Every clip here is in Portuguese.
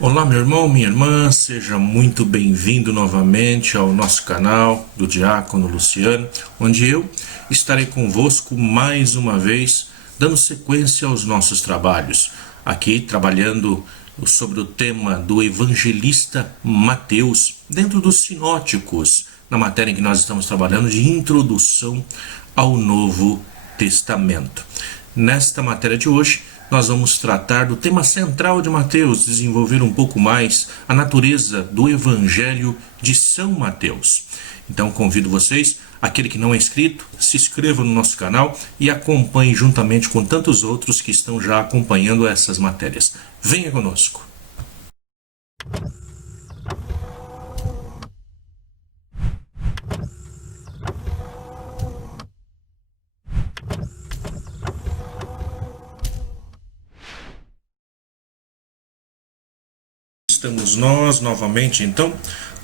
Olá, meu irmão, minha irmã, seja muito bem-vindo novamente ao nosso canal do Diácono Luciano, onde eu estarei convosco mais uma vez, dando sequência aos nossos trabalhos. Aqui, trabalhando sobre o tema do evangelista Mateus, dentro dos sinóticos, na matéria em que nós estamos trabalhando de introdução ao Novo Testamento. Nesta matéria de hoje, nós vamos tratar do tema central de Mateus, desenvolver um pouco mais a natureza do Evangelho de São Mateus. Então convido vocês, aquele que não é inscrito, se inscreva no nosso canal e acompanhe juntamente com tantos outros que estão já acompanhando essas matérias. Venha conosco! Estamos nós novamente então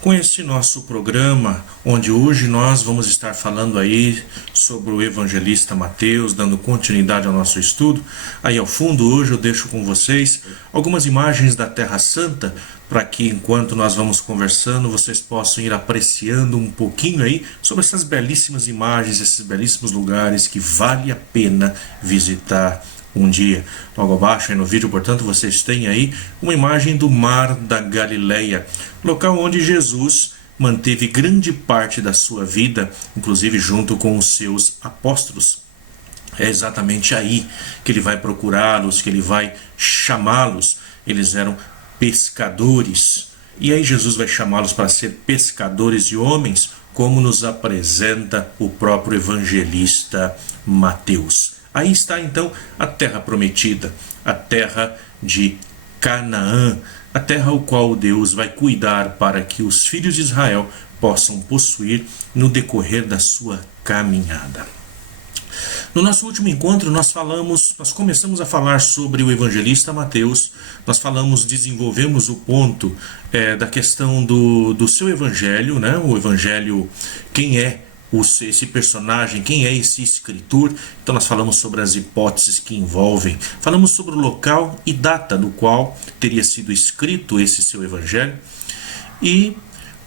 com esse nosso programa, onde hoje nós vamos estar falando aí sobre o evangelista Mateus, dando continuidade ao nosso estudo. Aí ao fundo hoje eu deixo com vocês algumas imagens da Terra Santa, para que enquanto nós vamos conversando, vocês possam ir apreciando um pouquinho aí sobre essas belíssimas imagens, esses belíssimos lugares que vale a pena visitar um dia. Logo abaixo aí no vídeo, portanto, vocês têm aí uma imagem do Mar da Galileia, local onde Jesus manteve grande parte da sua vida, inclusive junto com os seus apóstolos. É exatamente aí que ele vai procurá-los, que ele vai chamá-los. Eles eram pescadores. E aí Jesus vai chamá-los para ser pescadores de homens, como nos apresenta o próprio evangelista Mateus. Aí está então a terra prometida, a terra de Canaã, a terra ao qual Deus vai cuidar para que os filhos de Israel possam possuir no decorrer da sua caminhada. No nosso último encontro nós começamos a falar sobre o evangelista Mateus, nós desenvolvemos o ponto da questão do seu evangelho, né? O evangelho, quem é esse personagem, quem é esse escritor. Então nós falamos sobre as hipóteses que envolvem, falamos sobre o local e data do qual teria sido escrito esse seu evangelho, e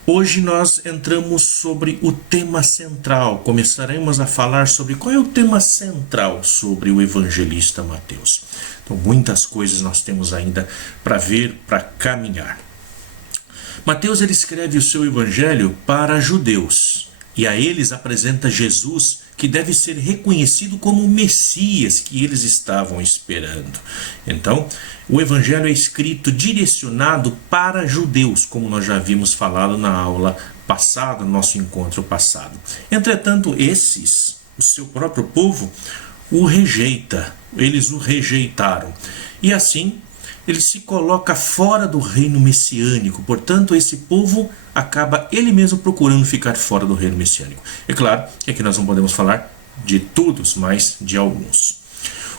hoje nós entramos sobre o tema central, começaremos a falar sobre qual é o tema central sobre o evangelista Mateus. Então muitas coisas nós temos ainda para ver, para caminhar. Mateus ele escreve o seu evangelho para judeus, e a eles apresenta Jesus, que deve ser reconhecido como o Messias que eles estavam esperando. Então, o Evangelho é escrito, direcionado para judeus, como nós já havíamos falado na aula passada, no nosso encontro passado. Entretanto, o seu próprio povo, eles o rejeitaram. E assim, ele se coloca fora do reino messiânico. Portanto, esse povo acaba ele mesmo procurando ficar fora do reino messiânico. É claro que aqui nós não podemos falar de todos, mas de alguns.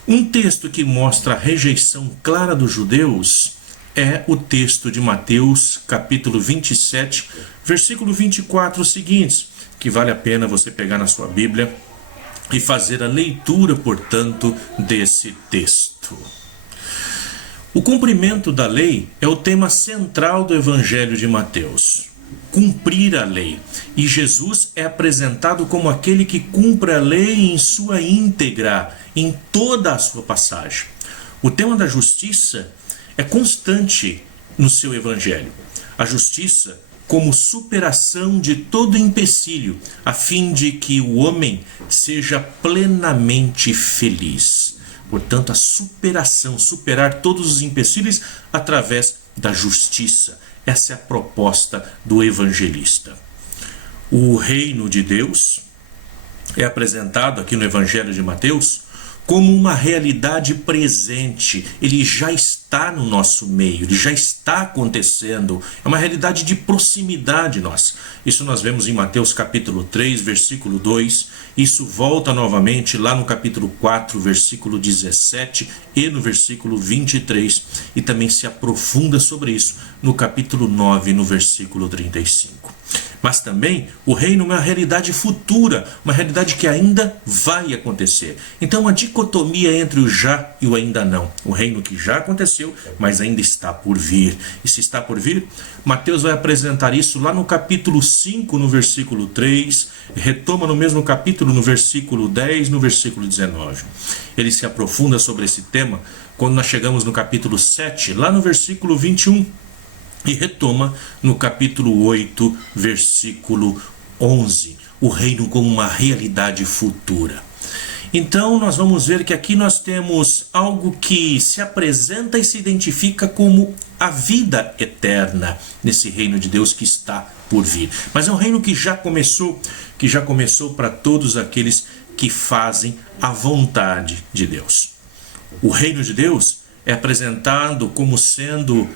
Um texto que mostra a rejeição clara dos judeus é o texto de Mateus, capítulo 27, versículo 24 seguintes, que vale a pena você pegar na sua Bíblia e fazer a leitura, portanto, desse texto. O cumprimento da lei é o tema central do Evangelho de Mateus. Cumprir a lei. E Jesus é apresentado como aquele que cumpre a lei em sua íntegra, em toda a sua passagem. O tema da justiça é constante no seu Evangelho. A justiça como superação de todo empecilho, a fim de que o homem seja plenamente feliz. Portanto, a superar todos os empecilhos através da justiça. Essa é a proposta do evangelista. O reino de Deus é apresentado aqui no Evangelho de Mateus como uma realidade presente. Ele já está no nosso meio, ele já está acontecendo. É uma realidade de proximidade nossa. Isso nós vemos em Mateus capítulo 3, versículo 2. Isso volta novamente lá no capítulo 4, versículo 17 e no versículo 23. E também se aprofunda sobre isso no capítulo 9, no versículo 35. Mas também o reino é uma realidade futura, uma realidade que ainda vai acontecer. Então, uma dicotomia entre o já e o ainda não. O reino que já aconteceu, mas ainda está por vir. E se está por vir, Mateus vai apresentar isso lá no capítulo 5, no versículo 3, retoma no mesmo capítulo, no versículo 10, no versículo 19. Ele se aprofunda sobre esse tema quando nós chegamos no capítulo 7, lá no versículo 21. E retoma no capítulo 8, versículo 11, o reino como uma realidade futura. Então nós vamos ver que aqui nós temos algo que se apresenta e se identifica como a vida eterna nesse reino de Deus que está por vir. Mas é um reino que já começou para todos aqueles que fazem a vontade de Deus. O reino de Deus é apresentado como sendo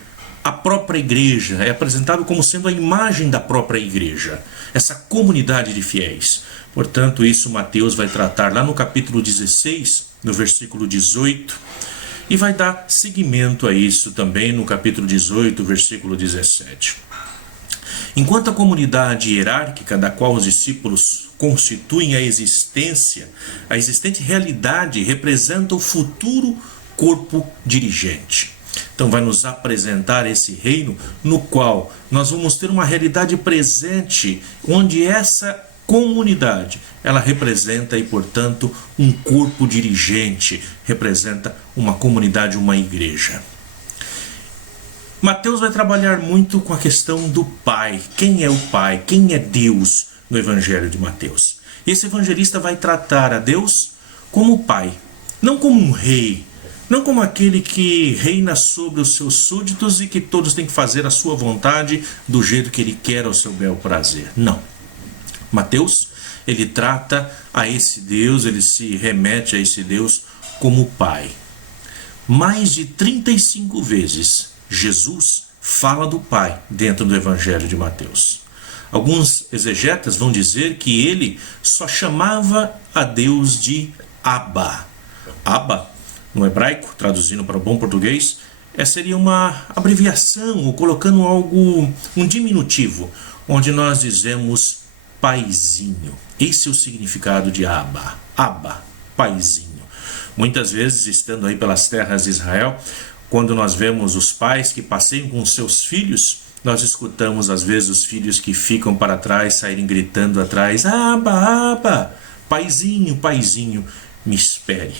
a própria igreja, é apresentado como sendo a imagem da própria igreja, essa comunidade de fiéis. Portanto, isso Mateus vai tratar lá no capítulo 16, no versículo 18, e vai dar seguimento a isso também no capítulo 18, versículo 17. Enquanto a comunidade hierárquica da qual os discípulos constituem a existente realidade representa o futuro corpo dirigente. Então vai nos apresentar esse reino no qual nós vamos ter uma realidade presente, onde essa comunidade, ela representa e, portanto, um corpo dirigente, representa uma comunidade, uma igreja. Mateus vai trabalhar muito com a questão do Pai. Quem é o Pai? Quem é Deus no Evangelho de Mateus? Esse evangelista vai tratar a Deus como Pai, não como um rei, não como aquele que reina sobre os seus súditos e que todos têm que fazer a sua vontade do jeito que ele quer ao seu bel prazer. Não. Mateus, ele trata a esse Deus, ele se remete a esse Deus como Pai. Mais de 35 vezes, Jesus fala do Pai dentro do Evangelho de Mateus. Alguns exegetas vão dizer que ele só chamava a Deus de Abba. Abba, no hebraico, traduzindo para o bom português, seria uma abreviação, ou colocando um diminutivo, onde nós dizemos paizinho. Esse é o significado de Abba. Abba, paizinho. Muitas vezes, estando aí pelas terras de Israel, quando nós vemos os pais que passeiam com seus filhos, nós escutamos às vezes os filhos que ficam para trás, saírem gritando atrás, Abba, Abba, paizinho, paizinho, me espere.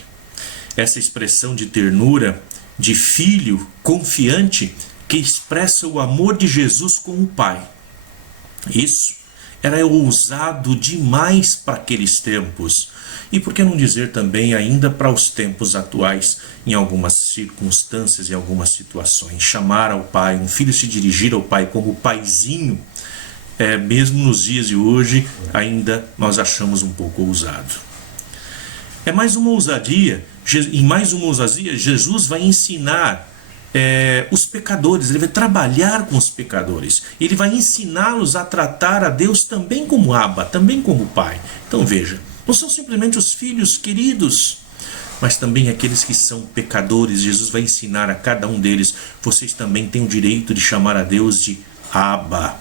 Essa expressão de ternura, de filho confiante, que expressa o amor de Jesus com o Pai. Isso era ousado demais para aqueles tempos. E por que não dizer também ainda para os tempos atuais, em algumas circunstâncias e algumas situações. Chamar ao Pai, um filho se dirigir ao Pai como paizinho, mesmo nos dias de hoje, ainda nós achamos um pouco ousado. Em mais uma ousadia, Jesus vai ensinar os pecadores, ele vai trabalhar com os pecadores, ele vai ensiná-los a tratar a Deus também como Abba, também como Pai. Então veja, não são simplesmente os filhos queridos, mas também aqueles que são pecadores. Jesus vai ensinar a cada um deles, vocês também têm o direito de chamar a Deus de Abba,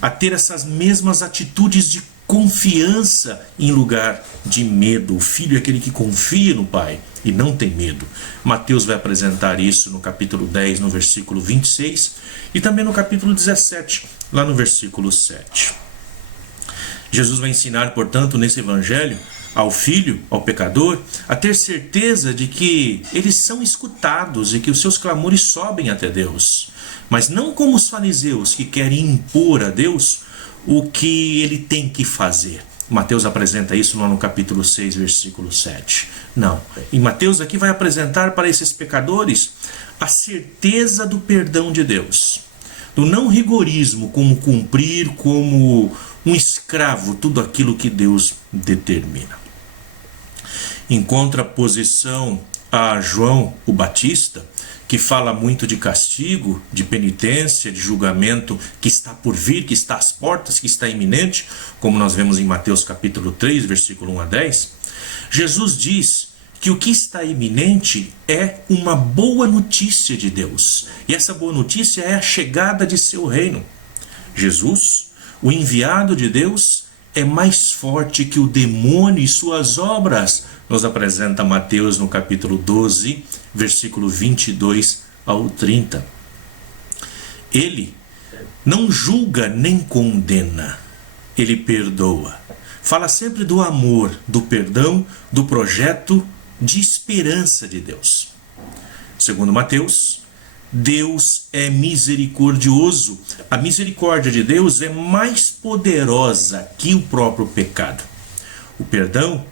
a ter essas mesmas atitudes de confiança em lugar de medo. O filho é aquele que confia no Pai e não tem medo. Mateus vai apresentar isso no capítulo 10, no versículo 26, e também no capítulo 17, lá no versículo 7. Jesus vai ensinar, portanto, nesse evangelho, ao filho, ao pecador, a ter certeza de que eles são escutados e que os seus clamores sobem até Deus. Mas não como os fariseus que querem impor a Deus o que ele tem que fazer. Mateus apresenta isso lá no capítulo 6, versículo 7. Não. E Mateus aqui vai apresentar para esses pecadores a certeza do perdão de Deus. Do não rigorismo, como cumprir como um escravo tudo aquilo que Deus determina. Em contraposição a João o Batista, que fala muito de castigo, de penitência, de julgamento que está por vir, que está às portas, que está iminente, como nós vemos em Mateus capítulo 3, versículo 1 a 10, Jesus diz que o que está iminente é uma boa notícia de Deus. E essa boa notícia é a chegada de seu reino. Jesus, O enviado de Deus é mais forte que o demônio e suas obras, nos apresenta Mateus no capítulo 12, versículo 22 ao 30. Ele não julga nem condena, ele perdoa. Fala sempre do amor, do perdão, do projeto de esperança de Deus. Segundo Mateus, Deus é misericordioso. A misericórdia de Deus é mais poderosa que o próprio pecado. O perdão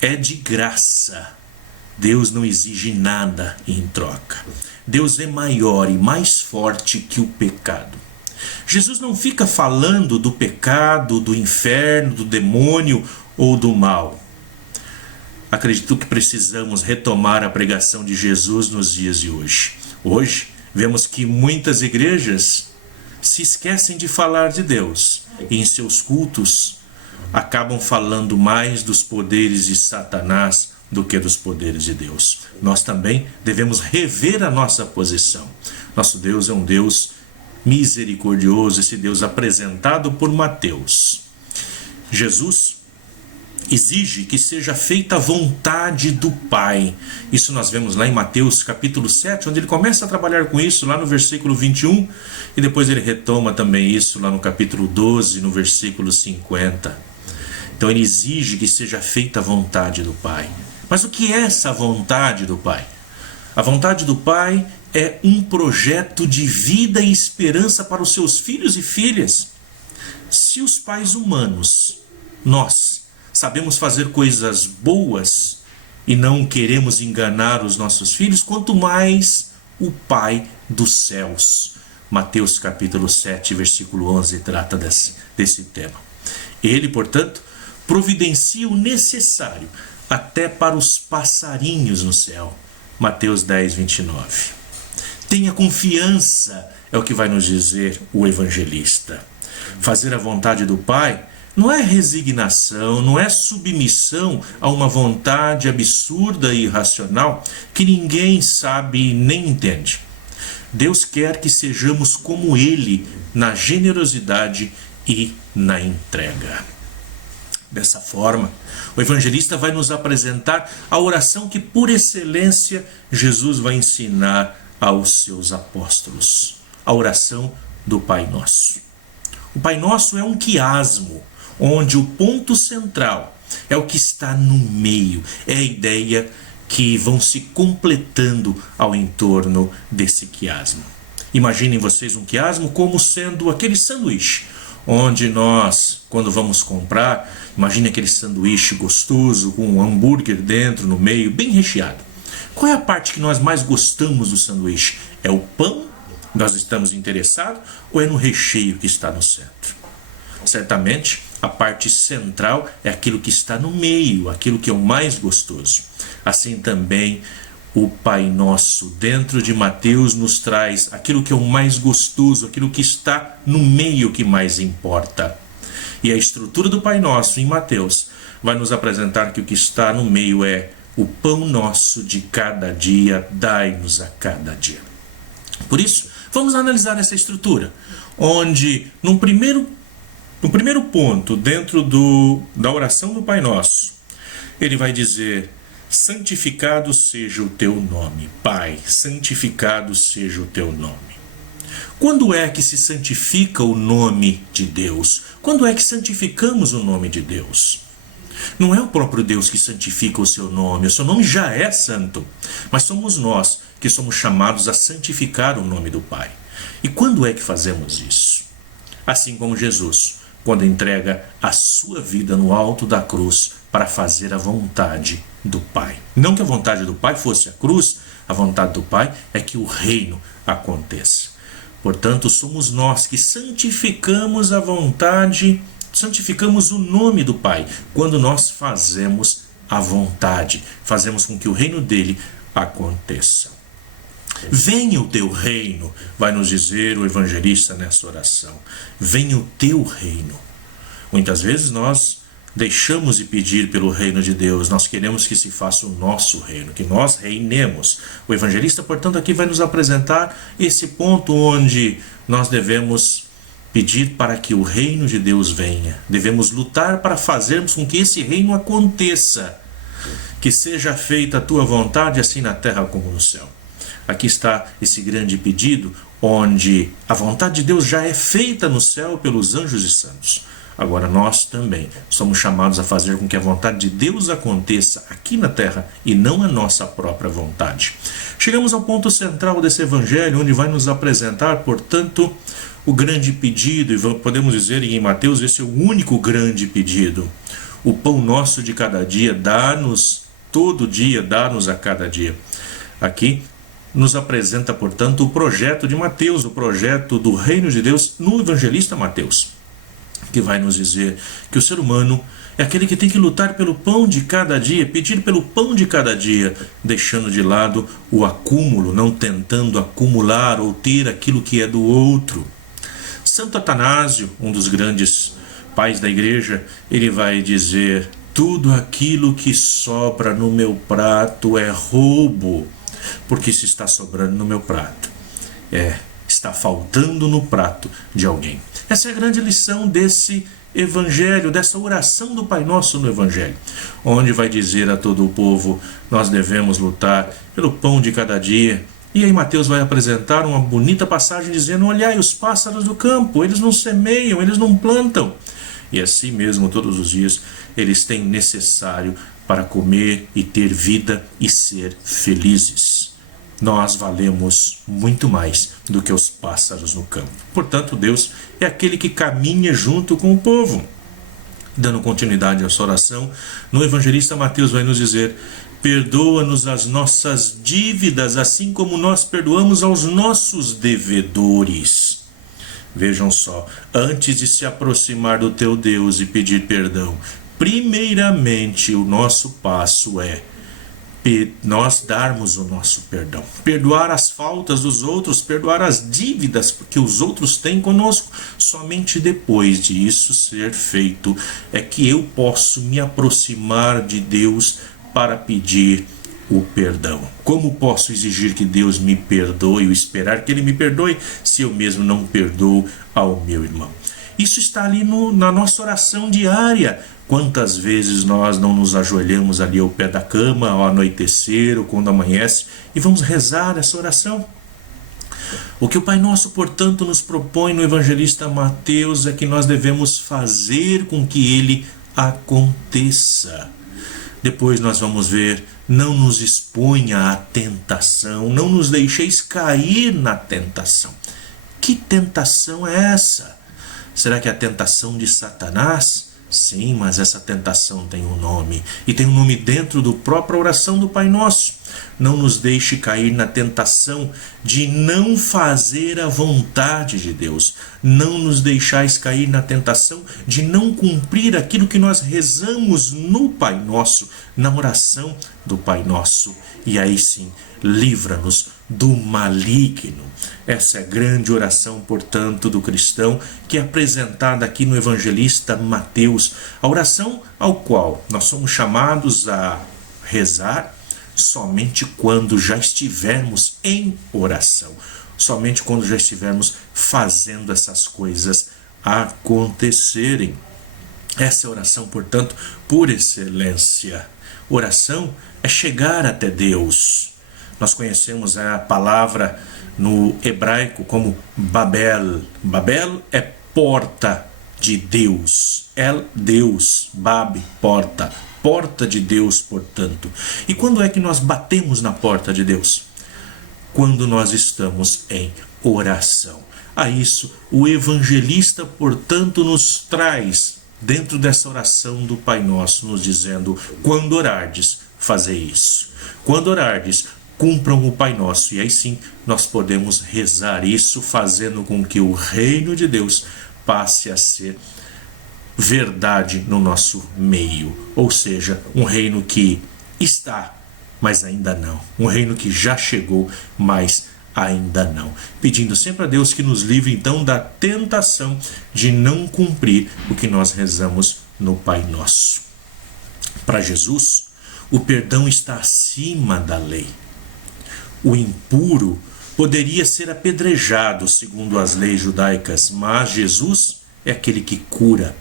é de graça. Deus não exige nada em troca. Deus é maior e mais forte que o pecado. Jesus não fica falando do pecado, do inferno, do demônio ou do mal. Acredito que precisamos retomar a pregação de Jesus nos dias de hoje. Hoje, vemos que muitas igrejas se esquecem de falar de Deus e em seus cultos acabam falando mais dos poderes de Satanás do que dos poderes de Deus. Nós também devemos rever a nossa posição. Nosso Deus é um Deus misericordioso, esse Deus apresentado por Mateus. Jesus exige que seja feita a vontade do Pai. Isso nós vemos lá em Mateus capítulo 7, onde ele começa a trabalhar com isso lá no versículo 21, e depois ele retoma também isso lá no capítulo 12, no versículo 50. Então ele exige que seja feita a vontade do Pai. Mas o que é essa vontade do Pai? A vontade do Pai é um projeto de vida e esperança para os seus filhos e filhas. Se os pais humanos, nós, sabemos fazer coisas boas e não queremos enganar os nossos filhos, quanto mais o Pai dos céus. Mateus capítulo 7, versículo 11 trata desse tema. Ele, portanto, providencia o necessário até para os passarinhos no céu. Mateus 10, 29. Tenha confiança, é o que vai nos dizer o evangelista. Fazer a vontade do Pai não é resignação, não é submissão a uma vontade absurda e irracional que ninguém sabe nem entende. Deus quer que sejamos como Ele na generosidade e na entrega. Dessa forma, o evangelista vai nos apresentar a oração que, por excelência, Jesus vai ensinar aos seus apóstolos. A oração do Pai Nosso. O Pai Nosso é um quiasmo, onde o ponto central é o que está no meio, é a ideia que vão se completando ao entorno desse quiasmo. Imaginem vocês um quiasmo como sendo aquele sanduíche, onde nós, quando vamos comprar, imagine aquele sanduíche gostoso com um hambúrguer dentro, no meio, bem recheado. Qual é a parte que nós mais gostamos do sanduíche? É o pão? Nós estamos interessados? Ou é no recheio que está no centro? Certamente, a parte central é aquilo que está no meio, aquilo que é o mais gostoso. Assim também, o Pai Nosso, dentro de Mateus, nos traz aquilo que é o mais gostoso, aquilo que está no meio que mais importa. E a estrutura do Pai Nosso, em Mateus, vai nos apresentar que o que está no meio é o pão nosso de cada dia, dai-nos a cada dia. Por isso, vamos analisar essa estrutura, onde no primeiro ponto, dentro da oração do Pai Nosso, ele vai dizer: santificado seja o teu nome. Pai, santificado seja o teu nome. Quando é que se santifica o nome de Deus? Quando é que santificamos o nome de Deus? Não é o próprio Deus que santifica o seu nome já é santo, mas somos nós que somos chamados a santificar o nome do Pai. E quando é que fazemos isso? Assim como Jesus, quando entrega a sua vida no alto da cruz para fazer a vontade do Pai. Não que a vontade do Pai fosse a cruz, a vontade do Pai é que o reino aconteça. Portanto, somos nós que santificamos a vontade, santificamos o nome do Pai, quando nós fazemos a vontade, fazemos com que o reino dele aconteça. Venha o teu reino, vai nos dizer o evangelista nessa oração. Venha o teu reino. Muitas vezes nós deixamos de pedir pelo reino de Deus, nós queremos que se faça o nosso reino, que nós reinemos. O evangelista, portanto, aqui vai nos apresentar esse ponto onde nós devemos pedir para que o reino de Deus venha. Devemos lutar para fazermos com que esse reino aconteça. Que seja feita a tua vontade, assim na terra como no céu. Aqui está esse grande pedido, onde a vontade de Deus já é feita no céu pelos anjos e santos. Agora nós também somos chamados a fazer com que a vontade de Deus aconteça aqui na terra e não a nossa própria vontade. Chegamos ao ponto central desse evangelho, onde vai nos apresentar, portanto, o grande pedido, e podemos dizer em Mateus, esse é o único grande pedido. O pão nosso de cada dia, dá-nos todo dia, dá-nos a cada dia. Aqui nos apresenta, portanto, o projeto de Mateus, o projeto do reino de Deus no evangelista Mateus, que vai nos dizer que o ser humano é aquele que tem que lutar pelo pão de cada dia, pedir pelo pão de cada dia, deixando de lado o acúmulo, não tentando acumular ou ter aquilo que é do outro. Santo Atanásio, um dos grandes pais da igreja, ele vai dizer: tudo aquilo que sobra no meu prato é roubo, porque se está sobrando no meu prato, está faltando no prato de alguém. Essa é a grande lição desse evangelho, dessa oração do Pai Nosso no evangelho, onde vai dizer a todo o povo: nós devemos lutar pelo pão de cada dia. E aí Mateus vai apresentar uma bonita passagem dizendo: olhai os pássaros do campo, eles não semeiam, eles não plantam, e assim mesmo todos os dias eles têm necessário para comer e ter vida e ser felizes. Nós valemos muito mais do que os pássaros no campo. Portanto, Deus é aquele que caminha junto com o povo. Dando continuidade a essa oração, no evangelista Mateus vai nos dizer: perdoa-nos as nossas dívidas, assim como nós perdoamos aos nossos devedores. Vejam só, antes de se aproximar do teu Deus e pedir perdão, primeiramente o nosso passo é nós darmos o nosso perdão, perdoar as faltas dos outros, perdoar as dívidas que os outros têm conosco. Somente depois de isso ser feito é que eu posso me aproximar de Deus para pedir o perdão. Como posso exigir que Deus me perdoe ou esperar que Ele me perdoe se eu mesmo não perdoo ao meu irmão? Isso está ali na nossa oração diária. Quantas vezes nós não nos ajoelhamos ali ao pé da cama, ao anoitecer ou quando amanhece, e vamos rezar essa oração? O que o Pai Nosso, portanto, nos propõe no evangelista Mateus é que nós devemos fazer com que ele aconteça. Depois nós vamos ver: não nos exponha à tentação, não nos deixeis cair na tentação. Que tentação é essa? Será que é a tentação de Satanás? Sim, mas essa tentação tem um nome, e tem um nome dentro da própria oração do Pai Nosso. Não nos deixe cair na tentação de não fazer a vontade de Deus. Não nos deixais cair na tentação de não cumprir aquilo que nós rezamos no Pai Nosso, na oração do Pai Nosso. E aí sim, livra-nos do maligno. Essa é a grande oração, portanto, do cristão, que é apresentada aqui no evangelista Mateus. A oração ao qual nós somos chamados a rezar somente quando já estivermos em oração, somente quando já estivermos fazendo essas coisas acontecerem. Essa é a oração, portanto, por excelência. Oração é chegar até Deus. Nós conhecemos a palavra no hebraico como Babel. Babel é porta de Deus. El, Deus. Bab, porta. Porta de Deus, portanto. E quando é que nós batemos na porta de Deus? Quando nós estamos em oração. A isso, o evangelista, portanto, nos traz dentro dessa oração do Pai Nosso, nos dizendo: quando orardes, fazei isso. Quando orardes, cumpram o Pai Nosso. E aí sim, nós podemos rezar isso, fazendo com que o reino de Deus passe a ser verdade no nosso meio. Ou seja, um reino que está, mas ainda não. Um reino que já chegou, mas ainda não. Pedindo sempre a Deus que nos livre, então, da tentação de não cumprir o que nós rezamos no Pai Nosso. Para Jesus, o perdão está acima da lei. O impuro poderia ser apedrejado segundo as leis judaicas, mas Jesus é aquele que cura.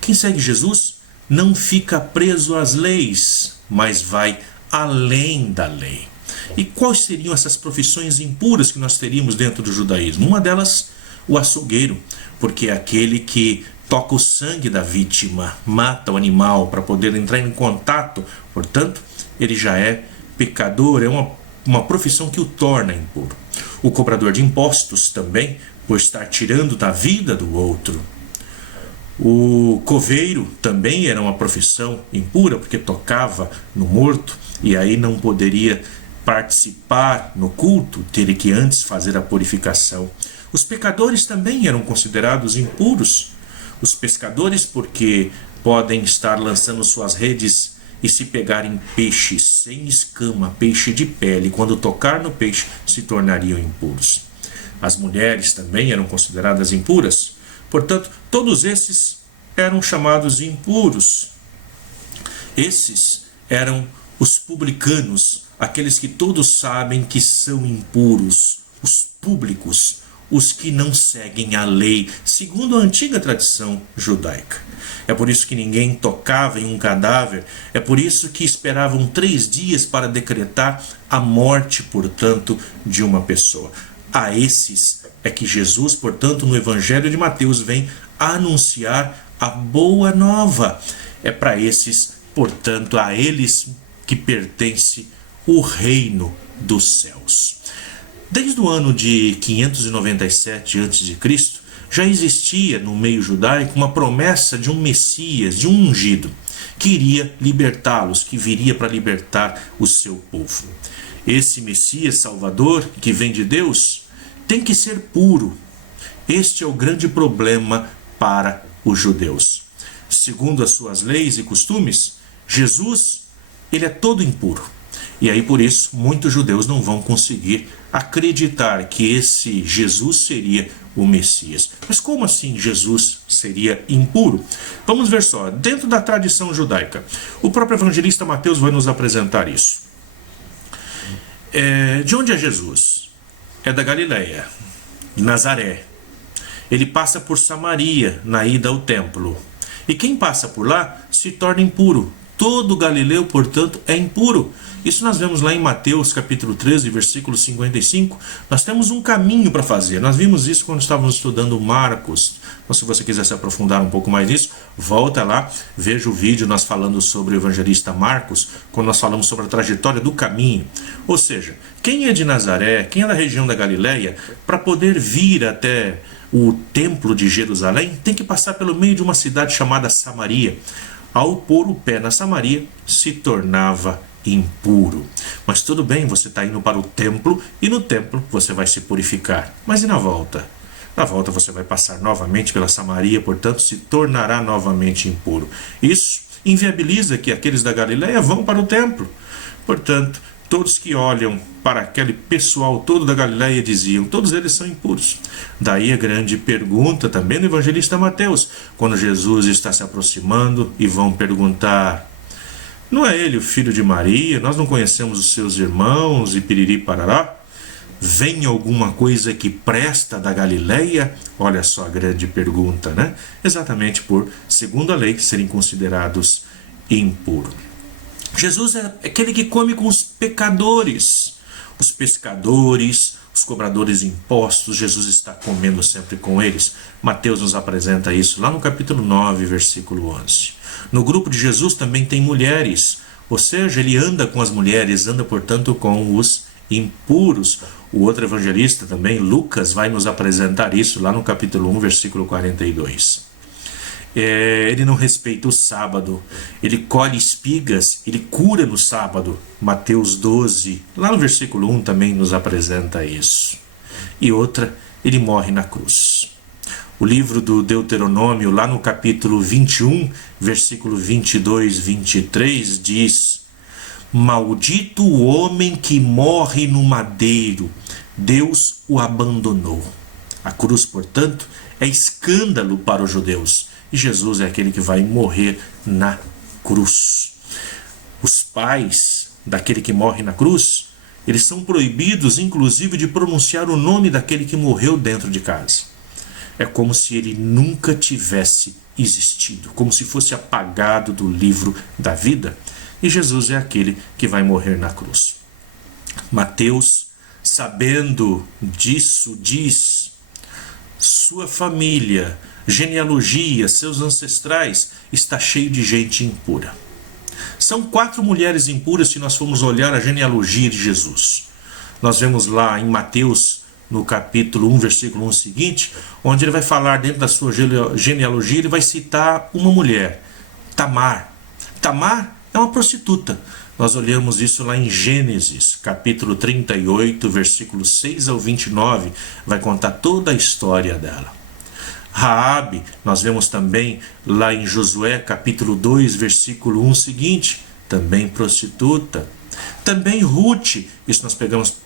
Quem segue Jesus não fica preso às leis, mas vai além da lei. E quais seriam essas profissões impuras que nós teríamos dentro do judaísmo? Uma delas, o açougueiro, porque é aquele que toca o sangue da vítima, mata o animal para poder entrar em contato, portanto, ele já é pecador, é uma profissão que o torna impuro. O cobrador de impostos também, por estar tirando da vida do outro. O coveiro também era uma profissão impura, porque tocava no morto e aí não poderia participar no culto, teria que antes fazer a purificação. Os pecadores também eram considerados impuros. Os pescadores, porque podem estar lançando suas redes e se pegarem peixe sem escama, peixe de pele, quando tocar no peixe, se tornariam impuros. As mulheres também eram consideradas impuras. Portanto, todos esses eram chamados impuros. Esses eram os publicanos, aqueles que todos sabem que são impuros, os públicos, os que não seguem a lei, segundo a antiga tradição judaica. É por isso que ninguém tocava em um cadáver, é por isso que esperavam 3 dias para decretar a morte, portanto, de uma pessoa. A esses é que Jesus, portanto, no Evangelho de Mateus, vem anunciar a boa nova. É para esses, portanto, a eles que pertence o reino dos céus. Desde o ano de 597 a.C., já existia no meio judaico uma promessa de um Messias, de um ungido, que iria libertá-los, que viria para libertar o seu povo. Esse Messias Salvador, que vem de Deus, tem que ser puro. Este é o grande problema para os judeus. Segundo as suas leis e costumes, Jesus, ele é todo impuro. E aí, por isso, muitos judeus não vão conseguir acreditar que esse Jesus seria o Messias. Mas como assim Jesus seria impuro? Vamos ver só, dentro da tradição judaica, o próprio evangelista Mateus vai nos apresentar isso. De onde é Jesus? É da Galileia, de Nazaré. Ele passa por Samaria, na ida ao templo. E quem passa por lá se torna impuro. Todo galileu, portanto, é impuro. Isso nós vemos lá em Mateus capítulo 13, versículo 55. Nós temos um caminho para fazer. Nós vimos isso quando estávamos estudando Marcos. Então, se você quiser se aprofundar um pouco mais nisso, volta lá, veja o vídeo nós falando sobre o evangelista Marcos, quando nós falamos sobre a trajetória do caminho. Ou seja, quem é de Nazaré, quem é da região da Galileia, para poder vir até o templo de Jerusalém, tem que passar pelo meio de uma cidade chamada Samaria. Ao pôr o pé na Samaria, se tornava impuro. Mas tudo bem, você está indo para o templo e no templo você vai se purificar. Mas e na volta? Na volta você vai passar novamente pela Samaria, portanto se tornará novamente impuro. Isso inviabiliza que aqueles da Galileia vão para o templo. Portanto, todos que olham para aquele pessoal todo da Galileia diziam, todos eles são impuros. Daí a grande pergunta também do evangelista Mateus, quando Jesus está se aproximando e vão perguntar, não é ele o filho de Maria? Nós não conhecemos os seus irmãos e piriri parará? Vem alguma coisa que presta da Galileia? Olha só a grande pergunta, né? Exatamente por, segundo a lei, serem considerados impuros. Jesus é aquele que come com os pecadores, os pescadores, os cobradores de impostos. Jesus está comendo sempre com eles. Mateus nos apresenta isso lá no capítulo 9, versículo 11. No grupo de Jesus também tem mulheres, ou seja, ele anda com as mulheres, anda, portanto, com os impuros. O outro evangelista também, Lucas, vai nos apresentar isso lá no capítulo 1, versículo 42. Ele não respeita o sábado, ele colhe espigas, ele cura no sábado. Mateus 12, lá no versículo 1 também nos apresenta isso. E outra, ele morre na cruz. O livro do Deuteronômio, lá no capítulo 21, versículo 22, 23, diz: maldito o homem que morre no madeiro, Deus o abandonou. A cruz, portanto, é escândalo para os judeus. E Jesus é aquele que vai morrer na cruz. Os pais daquele que morre na cruz, Eles são proibidos, inclusive, de pronunciar o nome daquele que morreu dentro de casa. É como se ele nunca tivesse existido, como se fosse apagado do livro da vida. E Jesus é aquele que vai morrer na cruz. Mateus, sabendo disso, diz: sua família, genealogia, seus ancestrais, está cheio de gente impura. São 4 mulheres impuras se nós formos olhar a genealogia de Jesus. Nós vemos lá em Mateus, no capítulo 1, versículo 1 seguinte, onde ele vai falar dentro da sua genealogia, ele vai citar uma mulher, Tamar. Tamar é uma prostituta. Nós olhamos isso lá em Gênesis, capítulo 38, versículos 6 ao 29, vai contar toda a história dela. Raabe, nós vemos também lá em Josué, capítulo 2, versículo 1 seguinte, também prostituta. Também Ruth, isso nós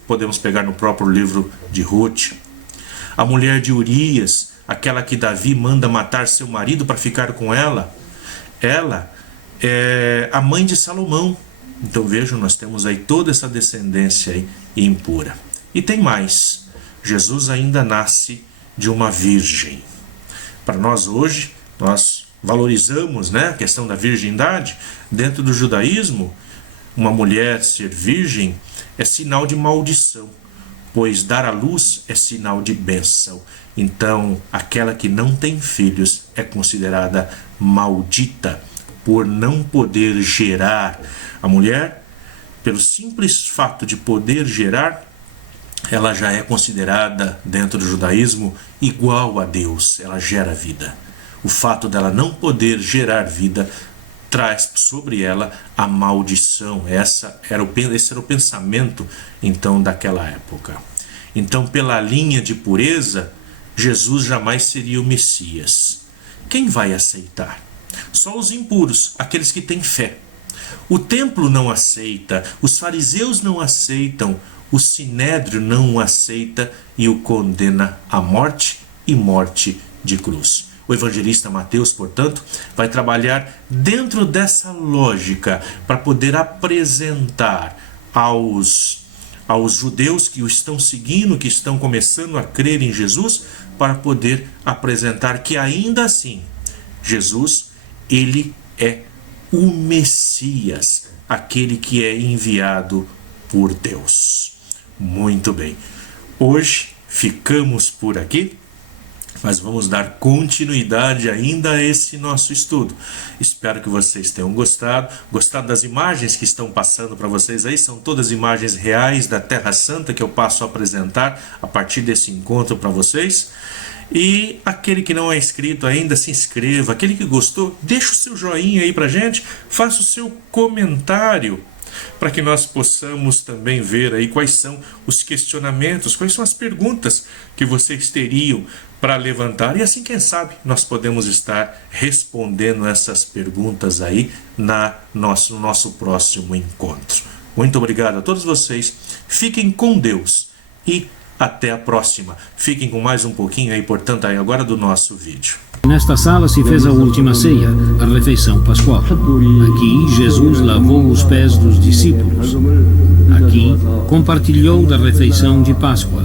podemos pegar no próprio livro de Ruth. A mulher de Urias, aquela que Davi manda matar seu marido para ficar com ela, ela é a mãe de Salomão. Então vejam, nós temos aí toda essa descendência aí impura. E tem mais, Jesus ainda nasce de uma virgem. Para nós hoje, nós valorizamos, a questão da virgindade. Dentro do judaísmo, uma mulher ser virgem é sinal de maldição, pois dar à luz é sinal de bênção. Então, aquela que não tem filhos é considerada maldita por não poder gerar. A mulher, pelo simples fato de poder gerar, ela já é considerada, dentro do judaísmo, igual a Deus. Ela gera vida. O fato dela não poder gerar vida traz sobre ela a maldição. Esse era o pensamento, então, daquela época. Então, pela linha de pureza, Jesus jamais seria o Messias. Quem vai aceitar? Só os impuros, aqueles que têm fé. O templo não aceita, os fariseus não aceitam, o sinédrio não o aceita e o condena à morte e morte de cruz. O evangelista Mateus, portanto, vai trabalhar dentro dessa lógica para poder apresentar aos judeus que o estão seguindo, que estão começando a crer em Jesus, para poder apresentar que ainda assim, Jesus, ele é o Messias, aquele que é enviado por Deus. Muito bem. Hoje ficamos por aqui, mas vamos dar continuidade ainda a esse nosso estudo. Espero que vocês tenham gostado das imagens que estão passando para vocês aí. São todas imagens reais da Terra Santa que eu passo a apresentar a partir desse encontro para vocês. E aquele que não é inscrito ainda, se inscreva. Aquele que gostou, deixa o seu joinha aí pra gente, faça o seu comentário, para que nós possamos também ver aí quais são os questionamentos, quais são as perguntas que vocês teriam para levantar. E assim, quem sabe, nós podemos estar respondendo essas perguntas aí no nosso próximo encontro. Muito obrigado a todos vocês. Fiquem com Deus e até a próxima. Fiquem com mais um pouquinho aí, portanto, aí agora do nosso vídeo. Nesta sala se fez a última ceia, a refeição pascual. Aqui, Jesus lavou os pés dos discípulos. Aqui, compartilhou da refeição de Páscoa.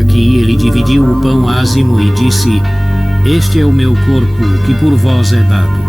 Aqui, ele dividiu o pão ázimo e disse: "Este é o meu corpo, que por vós é dado."